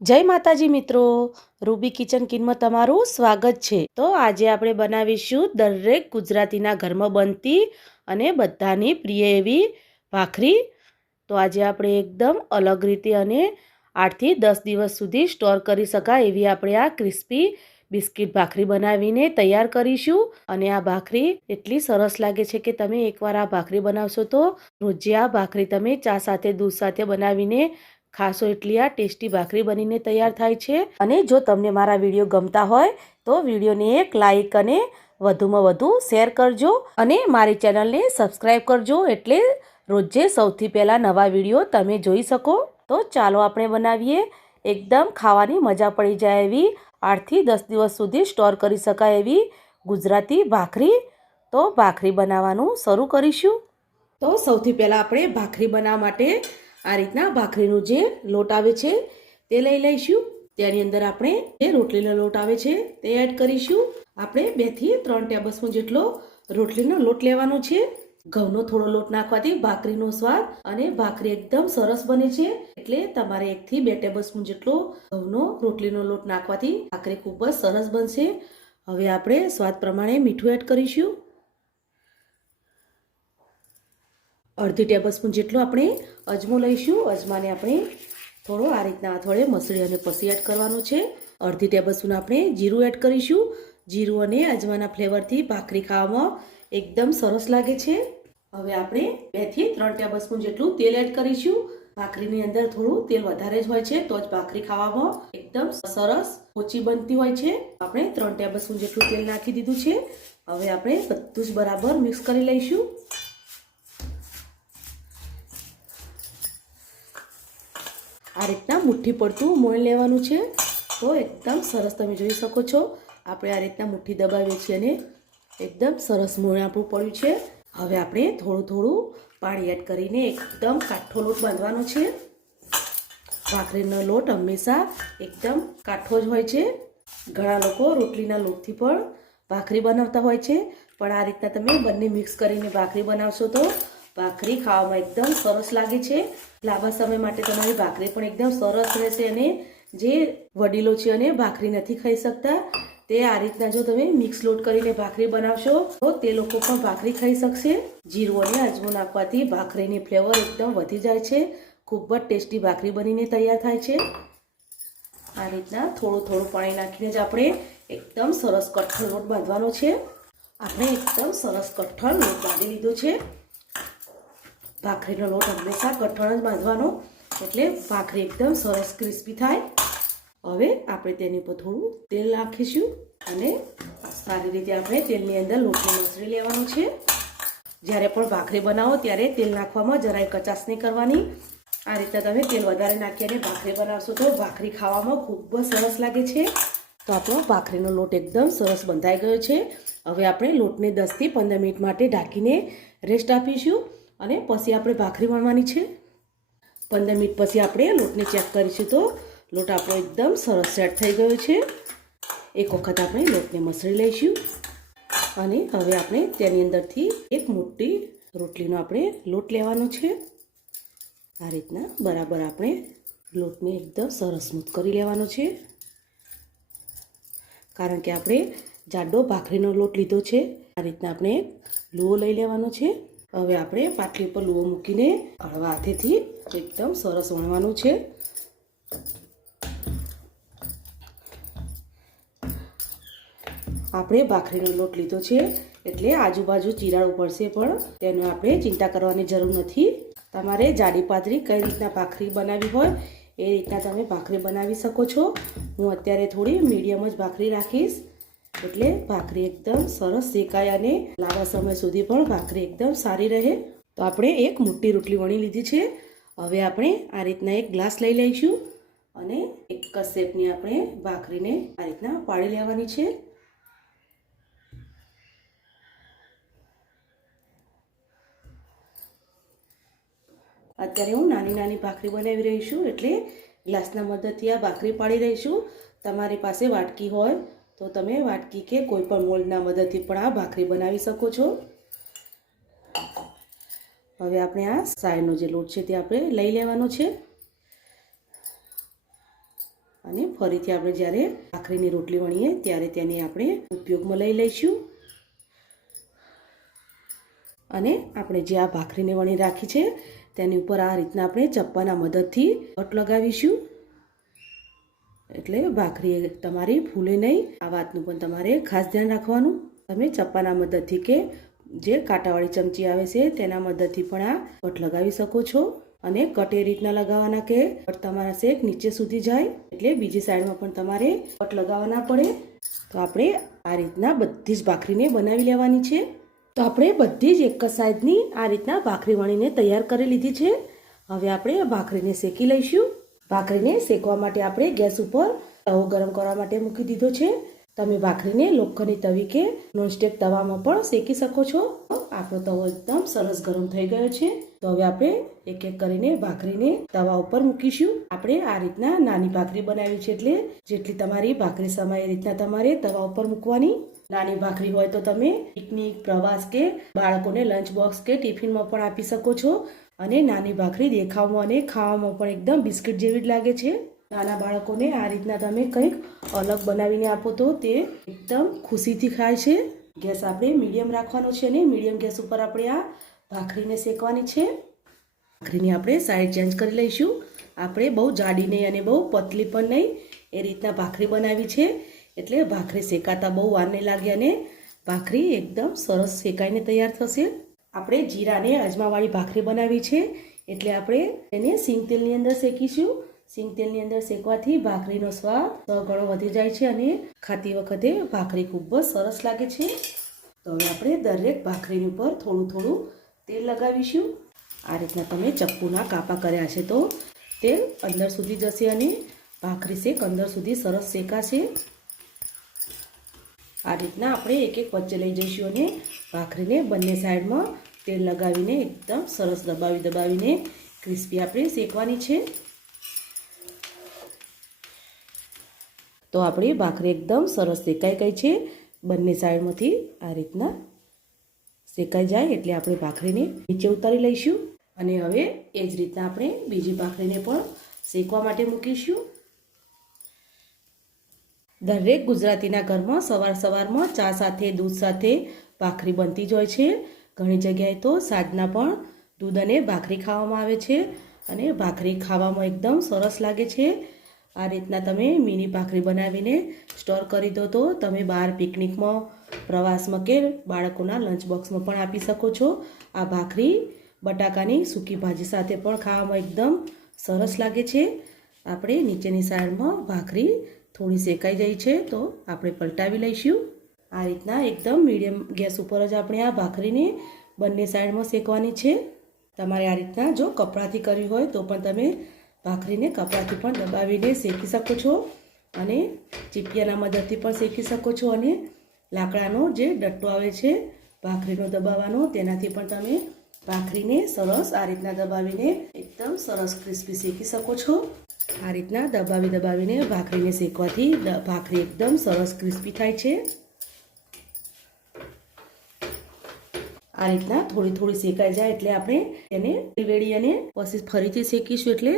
જય માતાજી મિત્રો. રૂબી કિચન કિનમાં તમારું સ્વાગત છે. તો આજે આપણે બનાવીશું દરેક ગુજરાતીના ઘરમાં બનતી અને બધાની પ્રિય એવી ભાખરી. તો આજે આપણે એકદમ અલગ રીતે અને આઠથી દસ દિવસ સુધી સ્ટોર કરી શકાય એવી આપણે આ ક્રિસ્પી બિસ્કિટ ભાખરી બનાવીને તૈયાર કરીશું. અને આ ભાખરી એટલી સરસ લાગે છે કે તમે એકવાર આ ભાખરી બનાવશો તો રોજે આ ભાખરી તમે ચા સાથે, દૂધ સાથે બનાવીને ખાસો એટલી આ ટેસ્ટી ભાખરી બનીને તૈયાર થાય છે. અને જો તમને મારા વીડિયો ગમતા હોય, તો વિડીયોને એક લાઈક અને વધુમાં વધુ શેર કરજો. અને મારી ચેનલને સબસ્ક્રાઈબ કરજો, એટલે રોજે સૌથી પહેલાં નવા વીડિયો તમે જોઈ શકો. તો ચાલો આપણે બનાવીએ. એકદમ ખાવાની મજા પડી જાય એવી. આઠથી દસ દિવસ સુધી સ્ટોર કરી શકાય એવી ગુજરાતી ભાખરી. તો ભાખરી બનાવવાનું શરૂ કરીશું. તો સૌથી પહેલાં આપણે ભાખરી બનાવવા માટે આ રીતના ભાખરીનું જે લોટ આવે છે, તે લઈ લઈશું. તેની અંદર આપણે જે રોટલીનો લોટ આવે છે, તે એડ કરીશું. આપણે બેથી ત્રણ ટેબલ સ્પૂન જેટલો રોટલીનો લોટ લેવાનો છે. ઘઉંનો થોડો લોટ નાખવાથી ભાખરીનો સ્વાદ અને ભાખરી એકદમ સરસ બને છે. એટલે તમારે એકથી બે ટેબલ સ્પૂન જેટલો ઘઉંનો રોટલીનો લોટ નાખવાથી ભાખરી ખૂબ જ સરસ બનશે. હવે આપણે સ્વાદ પ્રમાણે મીઠું એડ કરીશું. અડધી ટેબલ સ્પૂન જેટલો આપણે અજમો લઈશું. અજમાને આપણે થોડો આ રીતના થોડે મસળી અને પસી એડ કરવાનો છે. અડધી ટેબલ આપણે જીરું એડ કરીશું. જીરું અને અજમાના ફ્લેવરથી ભાખરી ખાવામાં એકદમ સરસ લાગે છે. હવે આપણે બેથી ત્રણ ટેબલ જેટલું તેલ એડ કરીશું. ભાખરીની અંદર થોડું તેલ વધારે જ હોય છે, તો જ ભાખરી ખાવામાં એકદમ સરસ ઓછી બનતી હોય છે. આપણે ત્રણ ટેબલ જેટલું તેલ નાખી દીધું છે. હવે આપણે બધું જ બરાબર મિક્સ કરી લઈશું. આ રીતના મુઠ્ઠી પડતું મોણ લેવાનું છે. તો એકદમ સરસ તમે જોઈ શકો છો. આપણે આ રીતના મુઠ્ઠી દબાવીએ છીએ અને એકદમ સરસ મોણ આપણું પડ્યું છે. હવે આપણે થોડું થોડું પાણી એડ કરીને એકદમ કાઠો લોટ બાંધવાનો છે. ભાખરીનો લોટ હંમેશા એકદમ કાઠો જ હોય છે. ઘણા લોકો રોટલીના લોટથી પણ ભાખરી બનાવતા હોય છે. પણ આ રીતના તમે બંને મિક્સ કરીને ભાખરી બનાવશો તો ભાખરી ખાવામાં એકદમ સરસ લાગે છે. લાંબા સમય માટે તમારી ભાખરી પણ એકદમ સરસ રહેશે અને જે વડીલો છે અને ભાખરી નથી ખાઈ શકતા, તે આ રીતના જો તમે મિક્સ લોટ કરીને ભાખરી બનાવશો, તો તે લોકો પણ ભાખરી ખાઈ શકશે. જીરું અને અજમો નાખવાથી ભાખરીની ફ્લેવર એકદમ વધી જાય છે. ખૂબ જ ટેસ્ટી ભાખરી બનીને તૈયાર થાય છે. આ રીતના થોડું થોડું પાણી નાખીને જ આપણે એકદમ સરસ કઠણ લોટ બાંધવાનો છે. આપણે એકદમ સરસ કઠણ લોટ બાંધી લીધો છે. ભાખરીનો લોટ હંમેશા કઠણ જ બાંધવાનો. એટલે ભાખરી એકદમ સરસ ક્રિસ્પી થાય. હવે આપણે તેની ઉપર થોડું તેલ નાખીશું અને સારી રીતે આપણે તેલની અંદર લોટને મસળી લેવાનો છે. જ્યારે પણ ભાખરી બનાવો ત્યારે તેલ નાખવામાં જરાય કચાશ નહીં કરવાની. આ રીતે તમે તેલ વધારે નાખી અને ભાખરી બનાવશો તો ભાખરી ખાવામાં ખૂબ જ સરસ લાગે છે. તો આપણો ભાખરીનો લોટ એકદમ સરસ બંધાઈ ગયો છે. હવે આપણે લોટને દસથી પંદર મિનિટ માટે ઢાંકીને રેસ્ટ આપીશું. અને પછી આપણે ભાખરી વણવાની છે. પંદર મિનિટ પછી આપણે લોટને ચેક કરીશું તો લોટ આપણો એકદમ સરસ સેટ થઈ ગયો છે. એક વખત આપણે લોટને મસળી લઈશું. અને હવે આપણે તેની અંદરથી એક મોટી રોટલીનો આપણે લોટ લેવાનો છે. આ રીતના બરાબર આપણે લોટને એકદમ સરસ સ્મૂથ કરી લેવાનો છે. કારણ કે આપણે જાડો ભાખરીનો લોટ લીધો છે. આ રીતના આપણે લુઓ લઈ લેવાનો છે. હવે આપણે પાટલી ઉપર લુઓ મૂકીને હળવા હાથેથી એકદમ સરસ વણવાનું છે. આપણે ભાખરીનો લોટ લીધો છે, એટલે આજુબાજુ ચીરાડો પડશે પણ તેનો આપણે ચિંતા કરવાની જરૂર નથી. તમારે જાડી પાતળી કઈ રીતના ભાખરી બનાવી હોય એ રીતના તમે ભાખરી બનાવી શકો છો. હું અત્યારે થોડી મીડિયમ જ ભાખરી રાખીશ. એટલે ભાખરી એકદમ સરસ શેકાય અને લાંબા સમય સુધી પણ ભાખરી એકદમ સારી રહે. તો આપણે એક મોટી રોટલી વણી લીધી છે. હવે આપણે આ રીતના એક ગ્લાસ લઈ લઈશું અને એક જ શેપની આપણે ભાખરીને આ રીતના પાડી લેવાની છે. અત્યારે હું નાની નાની ભાખરી બનાવી રહી છું એટલે ગ્લાસના મદદથી આ ભાખરી પાડી રહી છું તમારી પાસે વાટકી હોય તો તમે વાટકી કે કોઈ પણ મોલ્ડના મદદથી પણ આ ભાખરી બનાવી શકો છો. હવે આપણે આ સાઈડનો જે લોટ છે તે આપણે લઈ લેવાનો છે. અને ફરીથી આપણે જ્યારે ભાખરીની રોટલી વણીએ ત્યારે તેને આપણે ઉપયોગમાં લઈ લઈશું. અને આપણે જે આ ભાખરીને વણી રાખી છે તેની ઉપર આ રીતના આપણે ચપ્પાના મદદથી કટ લગાવીશું. એટલે ભાખરી તમારી ફૂલે નહીં, આ વાતનું પણ તમારે ખાસ ધ્યાન રાખવાનું. તમે ચપ્પાના મદદથી કે જે કાંટાવાળી ચમચી આવે છે, તેના મદદથી પણ આ કટ લગાવી શકો છો. અને કટ એ રીતના લગાવવાના કે કટ તમારા શેક નીચે સુધી જાય, એટલે બીજી સાઈડમાં પણ તમારે કટ લગાવવાના પડે. તો આપણે આ રીતના બધી જ ભાખરીને બનાવી લેવાની છે. તો આપણે બધી જ એક જ સાઈઝની આ રીતના ભાખરી વણીને તૈયાર કરી લીધી છે. હવે આપણે ભાખરીને શેકી લઈશું. ભાખરીને શેકવા માટે આપણે ગેસ ઉપર તવો ગરમ કરવા માટે મૂકી દીધો છે. તમે ભાખરીને લોખંડની તવી કે નોનસ્ટેક તવામાં પણ શેકી શકો છો. આપણો તવો એકદમ સરસ ગરમ થઈ ગયો છે. તો હવે આપણે એક એક કરીને ભાખરીને તવા ઉપર મૂકીશું. આપણે આ રીતના નાની ભાખરી બનાવી છે એટલે જેટલી તમારી ભાખરી સમાય એ રીતના તમારે તવા ઉપર મૂકવાની. નાની ભાખરી હોય તો તમે પિકનિક પ્રવાસ કે બાળકોને લંચ બોક્સ કે ટિફિનમાં પણ આપી શકો છો. અને નાની ભાખરી દેખાવમાં અને ખાવામાં પણ એકદમ બિસ્કિટ જેવી જ લાગે છે. નાના બાળકોને આ રીતના તમે કંઈક અલગ બનાવીને આપો તો તે એકદમ ખુશીથી ખાય છે. ગેસ આપણે મીડિયમ રાખવાનો છે અને મીડિયમ ગેસ ઉપર આપણે આ ભાખરીને શેકવાની છે. ભાખરીની આપણે સાઈડ ચેન્જ કરી લઈશું. આપણે બહુ જાડી નહીં અને બહુ પતલી પણ નહીં, એ રીતના ભાખરી બનાવી છે. એટલે ભાખરી શેકાતા બહુ વાર નહીં લાગે અને ભાખરી એકદમ સરસ શેકાઈને તૈયાર થશે. આપણે જીરાને અજમાવાળી ભાખરી બનાવી છે. એટલે આપણે એને સિંગ તેલની અંદર શેકીશું. સિંગ તેલની અંદર શેકવાથી ભાખરીનો સ્વાદ ઘણો વધી જાય છે અને ખાતી વખતે ભાખરી ખૂબ જ સરસ લાગે છે. તો હવે આપણે દરેક ભાખરીની ઉપર થોડું થોડું તેલ લગાવીશું. આ રીતના તમે ચપ્પુના કાપા કર્યા છે તો તેલ અંદર સુધી જશે અને ભાખરી શેક અંદર સુધી સરસ શેકાશે. આ રીતના આપણે એક એક વચ્ચે લઈ જઈશું અને ભાખરીને બંને સાઈડમાં તેલ લગાવીને એકદમ સરસ દબાવી દબાવીને ક્રિસ્પી આપણે શેકવાની છે. તો આપણી ભાખરી એકદમ સરસ શેકાઈ ગઈ છે. બંને સાઈડમાંથી આ રીતના શેકાઈ જાય એટલે આપણે ભાખરીને નીચે ઉતારી લઈશું. અને હવે એ જ રીતના આપણે બીજી ભાખરીને પણ શેકવા માટે મૂકીશું. દરેક ગુજરાતીના ઘરમાં સવાર સવારમાં ચા સાથે, દૂધ સાથે ભાખરી બનતી જ હોય છે. ઘણી જગ્યાએ તો સાંજના પણ દૂધ અને ભાખરી ખાવામાં આવે છે અને ભાખરી ખાવામાં એકદમ સરસ લાગે છે. આ રીતના તમે મિની ભાખરી બનાવીને સ્ટોર કરી દો તો તમે બહાર પિકનિકમાં, પ્રવાસમાં કે બાળકોના લંચ બોક્સમાં પણ આપી શકો છો. આ ભાખરી બટાકાની સૂકી ભાજી સાથે પણ ખાવામાં એકદમ સરસ લાગે છે. આપણે નીચેની સાઈડમાં ભાખરી થોડી શેકાઈ જાય છે, તો આપણે પલટાવી લઈશું. આ રીતના એકદમ મીડિયમ ગેસ ઉપર જ આપણે આ ભાખરીને બંને સાઈડમાં શેકવાની છે. તમારે આ રીતના જો કપડાથી કરવી હોય તો પણ તમે ભાખરીને કપડાથી પણ દબાવીને શેકી શકો છો અને ચીપિયાના મદદથી પણ શેકી શકો છો અને લાકડાનો જે ડટ્ટો આવે છે ભાખરીનો દબાવવાનો, તેનાથી પણ તમે ભાખરીને સરસ આ રીતના દબાવીને એકદમ સરસ ક્રિસ્પી શેકી શકો છો. આ રીતના દબાવી દબાવીને ભાખરીને શેકવાથી ભાખરી એકદમ સરસ ક્રિસ્પી થાય છે. આ રીતના થોડી થોડી શેકાઈ જાય એટલે આપણે એને વેળી અને પછી ફરીથી શેકીશું એટલે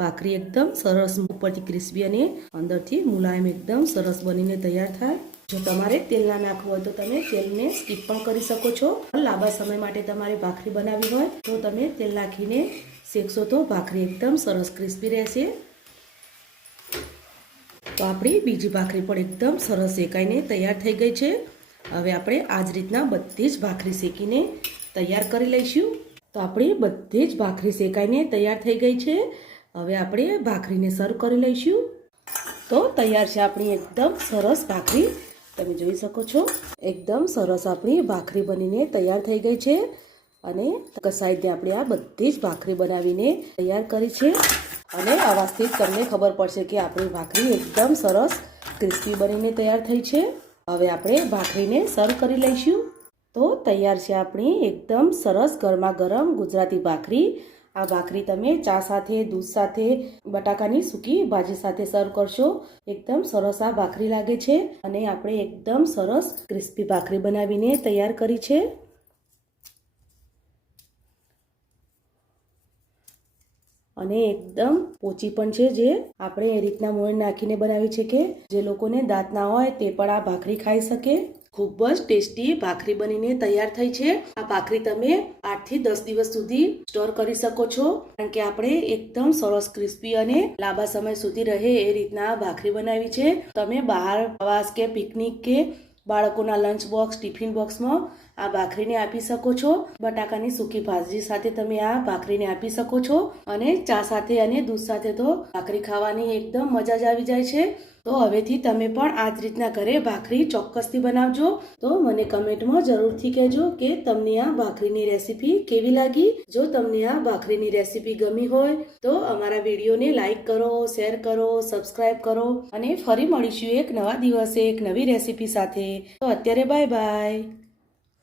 ભાખરી એકદમ સરસ ઉપરથી ક્રિસ્પી અને અંદરથી મુલાયમ એકદમ સરસ બનીને તૈયાર થાય. જો તમારે તેલ ના નાખવું હોય તો તમે તેલને સ્કીપ પણ કરી શકો છો. લાંબા સમય માટે તમારે ભાખરી બનાવવી હોય તો તમે તેલ નાખીને શેકશો તો ભાખરી એકદમ સરસ ક્રિસ્પી રહેશે. તો આપણી બીજી ભાખરી પણ એકદમ સરસ શેકાઈને તૈયાર થઈ ગઈ છે. હવે આપણે આ જ રીતના બધી જ ભાખરી શેકીને તૈયાર કરી લઈશું. તો આપણી બધી જ ભાખરી શેકાઈને તૈયાર થઈ ગઈ છે. હવે આપણે ભાખરીને સર્વ કરી લઈશું. તો તૈયાર છે આપણી એકદમ સરસ ભાખરી. તમે જોઈ શકો છો, એકદમ સરસ આપણી ભાખરી બનીને તૈયાર થઈ ગઈ છે. અને કસાઈથી આપણે આ બધી જ ભાખરી બનાવીને તૈયાર કરી છે. અને અવાજથી તમને ખબર પડશે કે આપણી ભાખરી એકદમ સરસ ક્રિસ્પી બનીને તૈયાર થઈ છે. હવે આપણે ભાખરીને સર્વ કરી લઈશું. તો તૈયાર છે આપણી એકદમ સરસ ગરમા ગરમ ગુજરાતી ભાખરી. આ ભાખરી તમે ચા સાથે, દૂધ સાથે, બટાકાની સૂકી ભાજી સાથે સર્વ કરશો. એકદમ સરસ આ ભાખરી લાગે છે. અને આપણે એકદમ સરસ ક્રિસ્પી ભાખરી બનાવીને તૈયાર કરી છે. અને એકદમ પોચી પણ છે જે આપણે એ રીતના મોણ નાખીને બનાવી છે કે જે લોકોને દાંત ના હોય તે પણ આ ભાખરી ખાઈ શકે. ખૂબ જ ટેસ્ટી ભાખરી બનીને તૈયાર થઈ છે. આ ભાખરી તમે આઠથી દસ દિવસ સુધી સ્ટોર કરી શકો છો. કારણ કે આપણે એકદમ સરસ ક્રિસ્પી અને લાંબા સમય સુધી રહે એ રીતના ભાખરી બનાવી છે. તમે બહાર પ્રવાસ કે પિકનિક કે બાળકોના લંચ બોક્સ, ટિફિન બોક્સમાં આ ભાખરીને આપી શકો છો. બટાકાની સૂકી ભાજી સાથે તમે આ ભાખરીને આપી શકો છો અને ચા સાથે અને દૂધ સાથે તો ભાખરી ખાવાની એકદમ મજા જ આવી જાય છે. તો હવેથી તમે પણ આ જ રીતના ઘરે ભાખરી ચોક્કસથી બનાવજો. તો મને કમેન્ટમાં જરૂરથી કહેજો કે તમને આ ભાખરીની રેસીપી કેવી લાગી? જો તમને આ ભાખરીની રેસીપી ગમી હોય તો અમારા વિડીયોને લાઈક કરો, શેર કરો, સબસ્ક્રાઇબ કરો અને ફરી મળીશું એક નવા દિવસે એક નવી રેસીપી સાથે. તો અત્યારે બાય બાય.